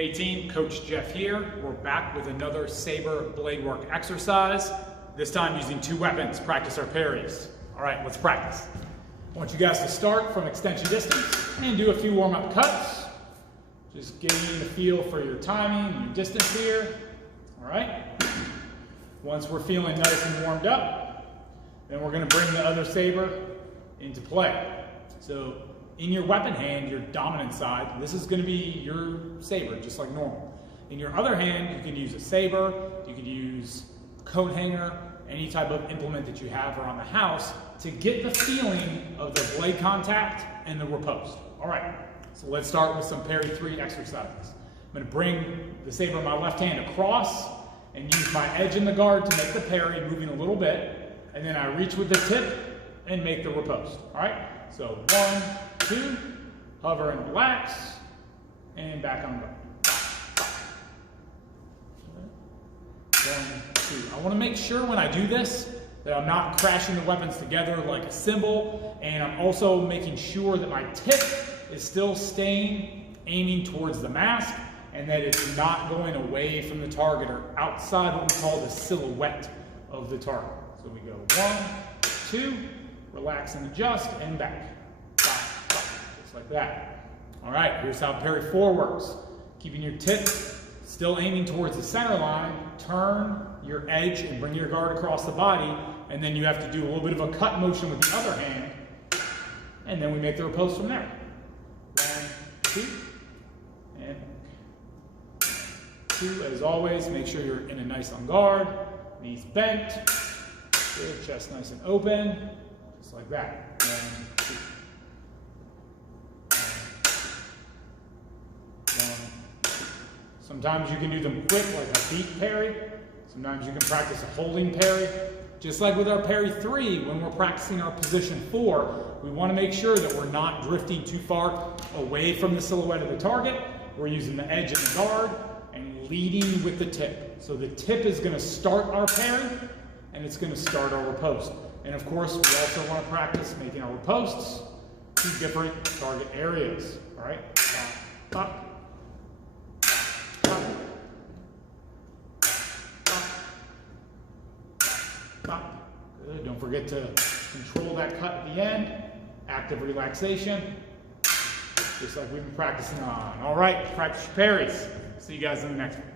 Hey team, Coach Jeff here. We're back with another Saber Bladework exercise. This time using two weapons, practice our parries. All right, let's practice. I want you guys to start from extension distance and do a few warm-up cuts. Just getting the feel for your timing and your distance here. All right. Once we're feeling nice and warmed up, then we're going to bring the other saber into play. So in your weapon hand, your dominant side, this is going to be your saber, just like normal. In your other hand, you can use a saber, you can use a coat hanger, any type of implement that you have around the house to get the feeling of the blade contact and the riposte. All right, so let's start with some parry 3 exercises. I'm going to bring the saber in my left hand across and use my edge in the guard to make the parry, moving a little bit, and then I reach with the tip and make the riposte. All right, so 1, 2, hover and relax, and back on guard. 1, 2. I want to make sure when I do this that I'm not crashing the weapons together like a cymbal, and I'm also making sure that my tip is still staying aiming towards the mask and that it's not going away from the target or outside what we call the silhouette of the target. So we go 1, 2, relax and adjust, and back. Just like that. All right, here's how parry 4 works. Keeping your tip still aiming towards the center line, turn your edge and bring your guard across the body, and then you have to do a little bit of a cut motion with the other hand, and then we make the riposte from there. 1, 2, and 2. As always, make sure you're in a nice on guard, knees bent, good, chest nice and open, just like that. 1, 2. 1, 2. Sometimes you can do them quick, like a beat parry. Sometimes you can practice a holding parry. Just like with our parry 3, when we're practicing our position 4, we want to make sure that we're not drifting too far away from the silhouette of the target. We're using the edge and the guard and leading with the tip. So the tip is going to start our parry, and it's going to start our riposte. And of course, we also want to practice making our ripostes to different target areas. All right? Up. Good. Don't forget to control that cut at the end. Active relaxation, just like we've been practicing on. All right, practice your parries. See you guys in the next one.